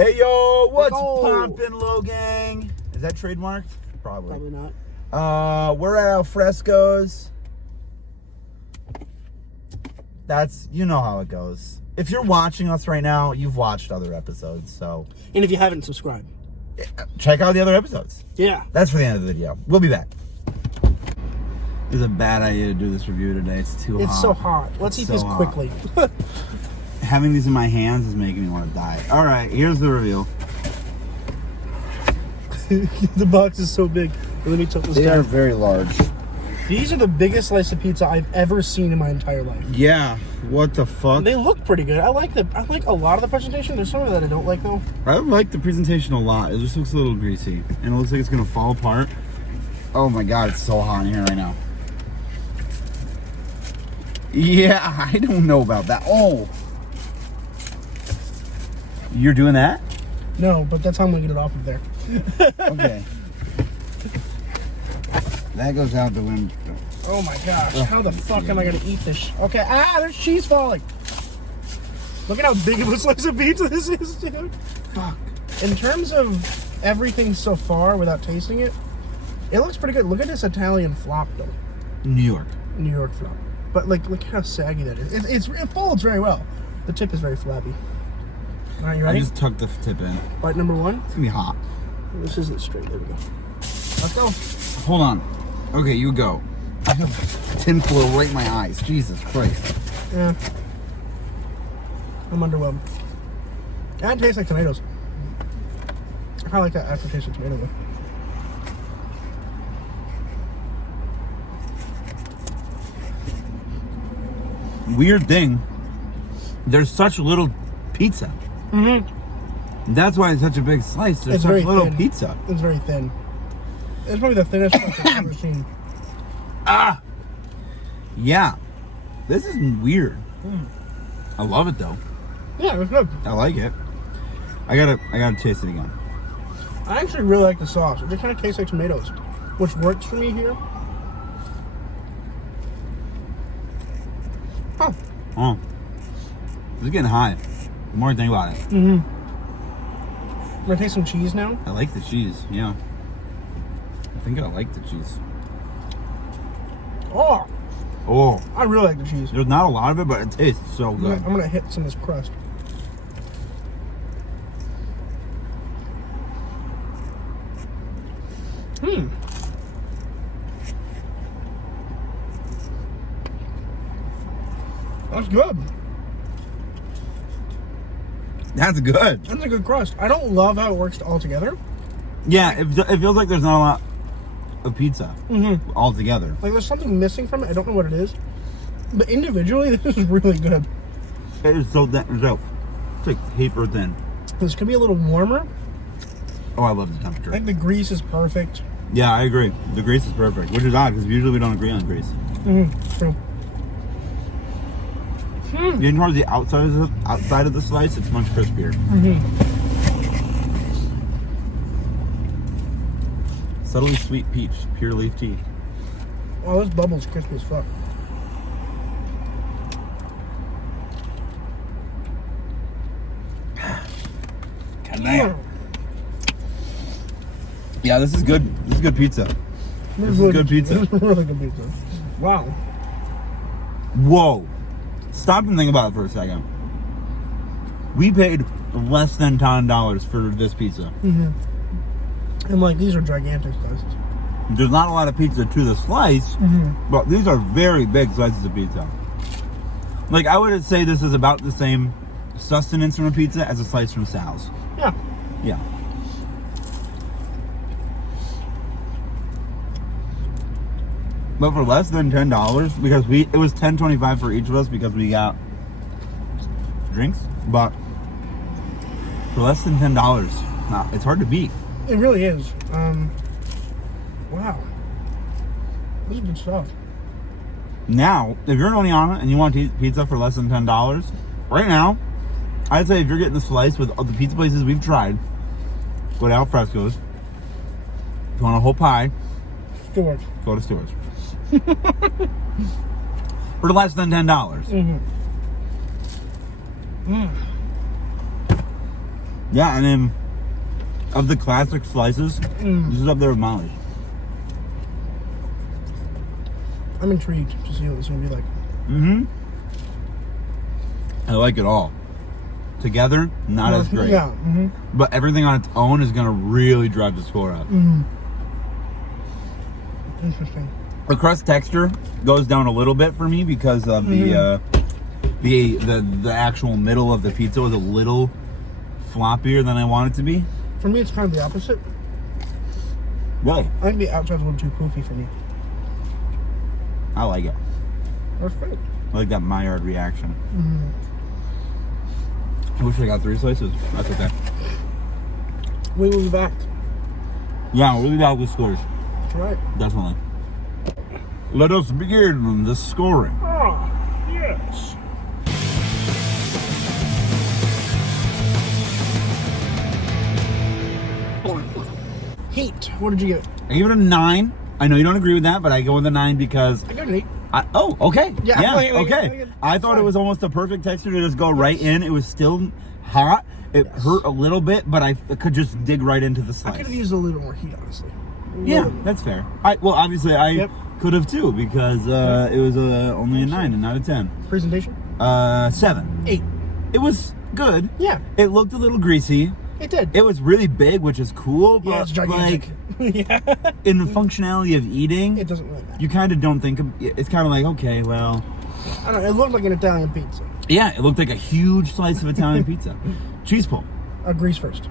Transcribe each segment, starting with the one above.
Hey, yo, what's poppin', Low Gang? Is that trademarked? Probably not. We're at Alfresco's. You know how it goes. If you're watching us right now, you've watched other episodes, so. And if you haven't, subscribe. Check out the other episodes. Yeah. That's for the end of the video. We'll be back. This is a bad idea to do this review today. It's too hot. It's so hot. Let's eat this quickly. Having these in my hands is making me want to die. All right, here's the review. The box is so big. Let me tilt this down. They are very large. These are the biggest slice of pizza I've ever seen in my entire life. Yeah. What the fuck? They look pretty good. I like a lot of the presentation. There's some of that I don't like though. I like the presentation a lot. It just looks a little greasy. And it looks like it's gonna fall apart. Oh my god, it's so hot in here right now. Yeah, I don't know about that. Oh. You're doing that? No, but that's how I'm gonna get it off of there. Okay. That goes out the window. Oh my gosh, how the fuck am I gonna eat this? Okay, there's cheese falling. Look at how big of a slice of pizza this is, dude. Fuck. In terms of everything so far without tasting it, it looks pretty good. Look at this Italian flop though. New York flop. But like, look how saggy that is. It folds very well. The tip is very flabby. All right, you ready? I just tucked the tip in. Bite number one. It's gonna be hot. This isn't straight. There we go. Let's go. Hold on. Okay, you go. I have tinfoil right in my eyes. Jesus Christ. Yeah. I'm underwhelmed. And it tastes like tomatoes. I kind of like that aftertaste of tomato though. Weird thing. There's such little pizza. Mm-hmm. That's why it's such a big slice. There's such little thin. pizza. It's very thin. It's probably the thinnest slice I've ever seen. Yeah. This is weird. I love it though. Yeah, it's good. I like it. I gotta taste it again. I actually really like the sauce. It just kind of tastes like tomatoes, which works for me here. Huh. Oh. It's getting high. The more I think about it. Mm-hmm. I'm gonna taste some cheese now. I like the cheese, yeah. I think I like the cheese. Oh, I really like the cheese. There's not a lot of it, but it tastes so good. I'm gonna hit some of this crust. That's good. That's good. That's a good crust. I don't love how it works all together. Yeah, it feels like there's not a lot of pizza all together. Like there's something missing from it. I don't know what it is. But individually, this is really good. It is so it's like paper thin. This could be a little warmer. Oh, I love the temperature. I think the grease is perfect. Yeah, I agree. The grease is perfect, which is odd because usually we don't agree on grease. True. Getting towards the outside of the slice, it's much crispier. Subtly sweet peach, pure leaf tea. Oh, this bubble's crispy as fuck. God damn. Yeah, this is good. This is good pizza. This is good pizza. This is really good pizza. Wow. Whoa. Stop and think about it for a second. We paid less than $10 for this pizza. And like, these are gigantic slices. There's not a lot of pizza to the slice, but these are very big slices of pizza. Like, I would say this is about the same sustenance from a pizza as a slice from Sal's. Yeah. Yeah. But for less than $10, because it was $10.25 for each of us because we got drinks. But for less than $10, it's hard to beat. It really is. Wow. This is good stuff. Now, if you're in Oneonta and you want to eat pizza for less than $10, right now, I'd say if you're getting the slice with all the pizza places we've tried, go to Alfresco's. If you want a whole pie, Stewart's. go to Stewart's. For less than $10. Yeah, and then of the classic slices, this is up there with Molly's. I'm intrigued to see what this is going to be like. Mm-hmm. I like it all. Together, not as great. Yeah. But everything on its own is going to really drive the score up. Interesting. The crust texture goes down a little bit for me because of the actual middle of the pizza was a little floppier than I want it to be. For me, it's kind of the opposite. Really? I think the outside's a little too poofy for me. I like it. That's great. I like that Maillard reaction. I wish I got 3 slices. That's okay. We will be back. Yeah, we'll be back with scores. That's right. Definitely. Let us begin the scoring. Oh, yes. Heat. What did you give it? I give it a 9. I know you don't agree with that, but I go with a 9 because... I give it an 8. Oh, okay. Yeah, Okay. I thought it was almost a perfect texture to just go right in. It was still hot. It hurt a little bit, but I could just dig right into the slice. I could have used a little more heat, honestly. Yeah, that's fair. Well, obviously, I could have too because it was only a 9 and not a 10. Presentation? 7. 8. It was good. Yeah. It looked a little greasy. It did. It was really big, which is cool, but Yeah, it's gigantic. like in the functionality of eating, It doesn't really matter. you kind of don't think of it's kind of like, okay, well, I don't know. It looked like an Italian pizza. yeah, it looked like a huge slice of Italian pizza. Cheese pull. Grease first.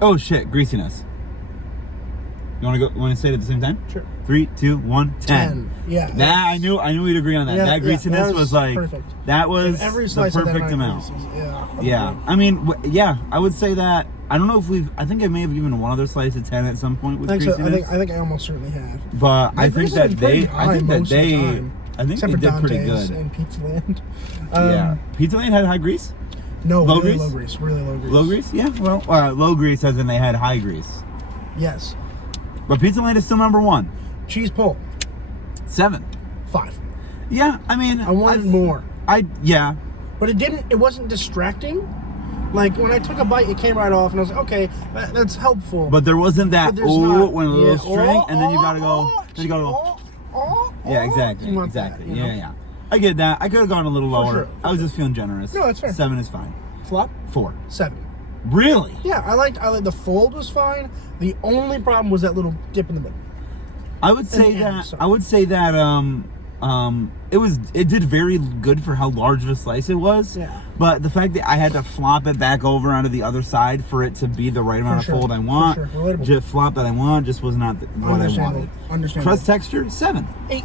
Oh shit, greasiness. You want to go? Want to say it at the same time? Sure. 3, 2, 1, 10. Yeah. That I knew we'd agree on that. Yeah, that greasiness that was like perfect. that was Every the slice of that perfect amount. Yeah. Yeah, I mean, yeah, I would say that. I don't know if I think I may have given one other slice of 10 at some point with I think so. greasiness. I think I almost certainly have. But I think greasiness that is pretty they, high I think that most of the they, time. I think Except they for did pretty Dante's good. and Pizza Land. Yeah, Pizza Land had high grease. No, Low really grease? low grease. Really low grease. Low grease, yeah. Well, low grease as in they had high grease. Yes. But Pizza Land is still number 1. Cheese pull. 7. 5. Yeah, I mean, I wanted more. Yeah. But it wasn't distracting. Like, when I took a bite, it came right off, and I was like, okay, that's helpful. But there wasn't that, But there's not. when a little string, and then you gotta go, yeah, exactly, You want exactly, that, you know? yeah. I get that. I could have gone a little lower. sure, I was just feeling generous. No, that's fair. 7 is fine. Flop? 4. 7. Really? Yeah, I liked the fold was fine. The only problem was that little dip in the middle. I would say it did very good for how large of a slice it was. Yeah. But the fact that I had to flop it back over onto the other side for it to be the right amount of fold I want, Relatable. just flop that I want, just was not what I wanted. Understandable. Crust texture, 7. 8.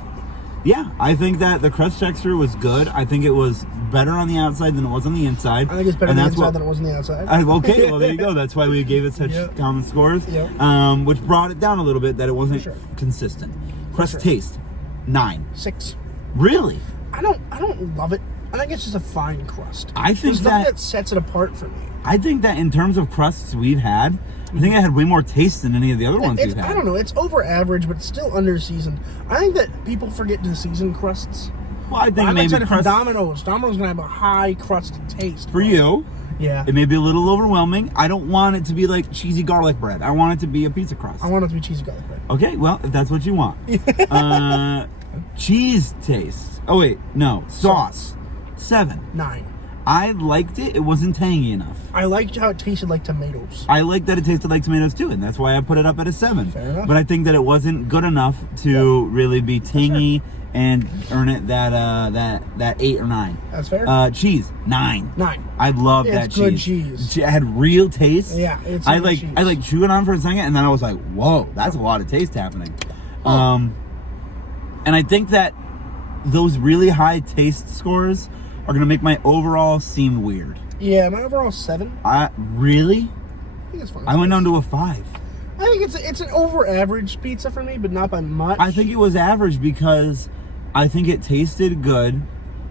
Yeah, I think that the crust texture was good. I think it was better on the outside than it was on the inside. I think it's better on the inside than it was on the outside. Okay, well there you go. That's why we gave it such common scores, which brought it down a little bit that it wasn't consistent. Crust taste, 9. 6. Really? I don't love it. I think it's just a fine crust. I think There's nothing that sets it apart for me. I think that in terms of crusts we've had, I think it had way more taste than any of the other ones we've had. I don't know. It's over average, but it's still under seasoned. I think that people forget to season crusts. Well, I think I'm maybe excited for crust Domino's. Domino's gonna have a high crust taste. for you. Yeah. It may be a little overwhelming. I don't want it to be like cheesy garlic bread. I want it to be a pizza crust. I want it to be cheesy garlic bread. Okay, well, if that's what you want. Cheese taste. Oh wait, no. Sauce. 7. 9. I liked it. It wasn't tangy enough. I liked how it tasted like tomatoes. I liked that it tasted like tomatoes too, and that's why I put it up at a 7. Fair enough. But I think that it wasn't good enough to really be tangy and earn it that 8 or 9. That's fair. Cheese, 9. 9. I love that It's cheese. good cheese. It had real taste. Yeah, it's I good like cheese. I like chewed it on for a second, and then I was like, whoa, that's a lot of taste happening. And I think that those really high taste scores are gonna make my overall seem weird. Yeah, my overall 7. Really? I think it's fine. I went down to a 5. I think it's an over average pizza for me, but not by much. I think it was average because I think it tasted good.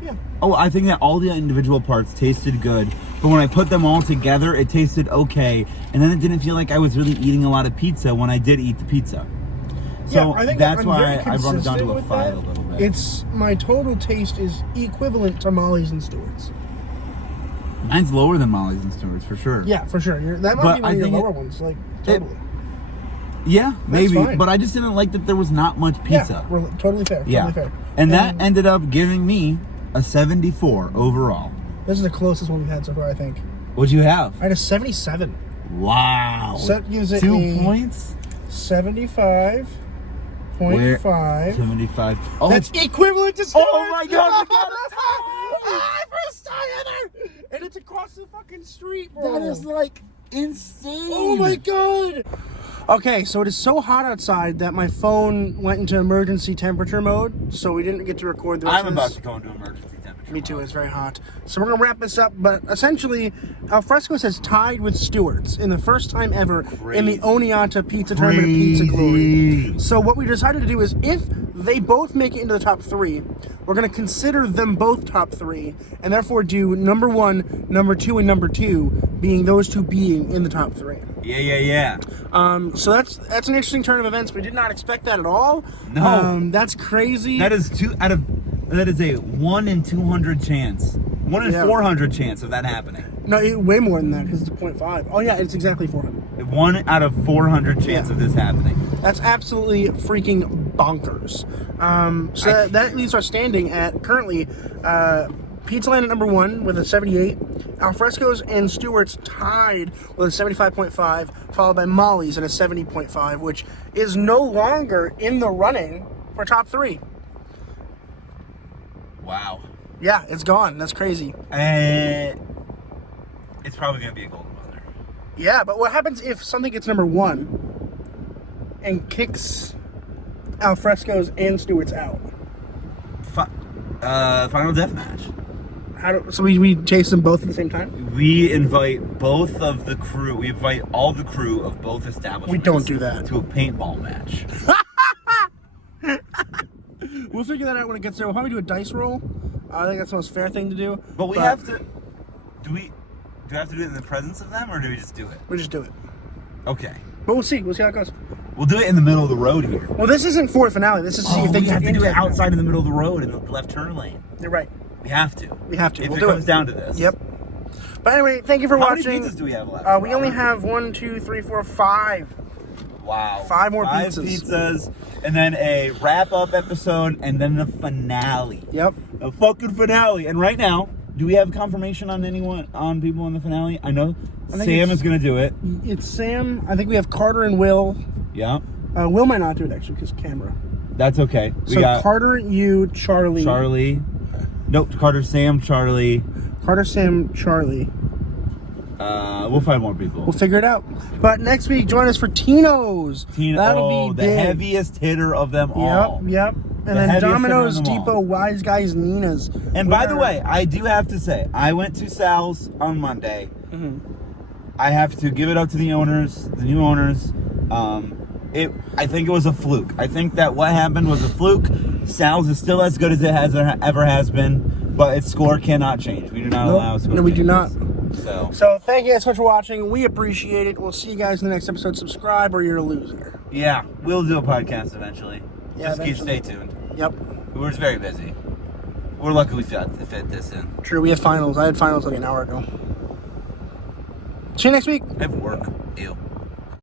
Yeah. Oh, I think that all the individual parts tasted good, but when I put them all together, it tasted okay. And then it didn't feel like I was really eating a lot of pizza when I did eat the pizza. So I think that's I'm why very I brought it down to a consistent 5 a with little that. bit. It's my total taste is equivalent to Molly's and Stewart's. Mine's lower than Molly's and Stewart's for sure. Yeah, for sure. That might But be one I of your think lower ones. Like, totally. Yeah, maybe. fine. But I just didn't like that there was not much pizza. Yeah, totally fair. Yeah. Totally fair. And that ended up giving me a 74 overall. This is the closest one we've had so far, I think. What'd you have? I had a 77. Wow. So that gives it 2 points? 75.5. 75. Oh, That's equivalent to Stewart's. Oh my God, we got a tie! First tie ever! And it's across the fucking street, bro. that is like insane. Oh my God! Okay, so it is so hot outside that my phone went into emergency temperature mode, so we didn't get to record the rest I'm of about this. to go into emergency temperature. Me too, it's very hot. So we're gonna wrap this up, but essentially, Alfresco's has tied with Stewart's in the first time ever in the Oneonta Pizza Tournament of Pizza Glory. So what we decided to do is, if they both make it into the top 3, we're gonna consider them both top 3, and therefore do number 1, number 2, and number 2 being those two being in the top 3. Yeah. So that's an interesting turn of events. We did not expect that at all. No. That's crazy. That is that is a 1 in 200 chance. 1 in 400 chance of that happening. No, way more than that because it's a 0.5. Oh yeah, it's exactly 400. 1 out of 400 chance of this happening. That's absolutely freaking bonkers. So that leaves our standing at currently Pizza Land at number 1 with a 78. Alfresco's and Stewart's tied with a 75.5, followed by Molly's at a 70.5, which is no longer in the running for top 3. Wow. Yeah, it's gone. That's crazy. It's probably going to be a golden mother. Yeah, but what happens if something gets number 1 and kicks Alfresco's and Stewart's out? Final death match. So we chase them both at the same time? We invite both of the crew. We invite all the crew of both establishments. We don't do that. To a paintball match. We'll figure that out when it gets there. We'll probably do a dice roll. I think that's the most fair thing to do. But we have to. Do we have to do it in the presence of them, or do we just do it? We just do it. Okay. But we'll see. We'll see how it goes. We'll do it in the middle of the road here. Well, this isn't for finale. This is to see if they we have to do it it outside in the middle of the road in the left turn lane. You're right. We have to. We have to. If We'll it do comes down to this. Yep. But anyway, thank you for How watching. many pizzas do we have left? We only have 1, 2, 3, 4, 5. Wow. 5 more Five pizzas. pizzas, and then a wrap-up episode, and then the finale. Yep. A fucking finale. And right now, do we have confirmation on people in the finale? I know Sam is going to do it. It's Sam. I think we have Carter and Will. Yeah. Will might not do it, actually, because camera. That's okay. We got Carter, you, Charlie. Charlie. Nope, Carter, Sam, Charlie. Carter, Sam, Charlie. We'll find more people. We'll figure it out. But next week, join us for Tino's. That'll be the big. heaviest hitter of them all. Yep. And then Domino's, Depot, Wise Guys, Nina's. And by the way, I do have to say, I went to Sal's on Monday. Mm-hmm. I have to give it up to the owners, the new owners. I think it was a fluke. I think that what happened was a fluke. Sal's is still as good as it ever has been, but its score cannot change. We do not allow score. No, we do not. So thank you guys so much for watching. We appreciate it. We'll see you guys in the next episode. Subscribe or you're a loser. yeah, we'll do a podcast eventually. Yeah, Just eventually. stay tuned. Yep. We're just very busy. We're lucky we fit this in. True, we have finals. I had finals like an hour ago. See you next week. I have work. Ew.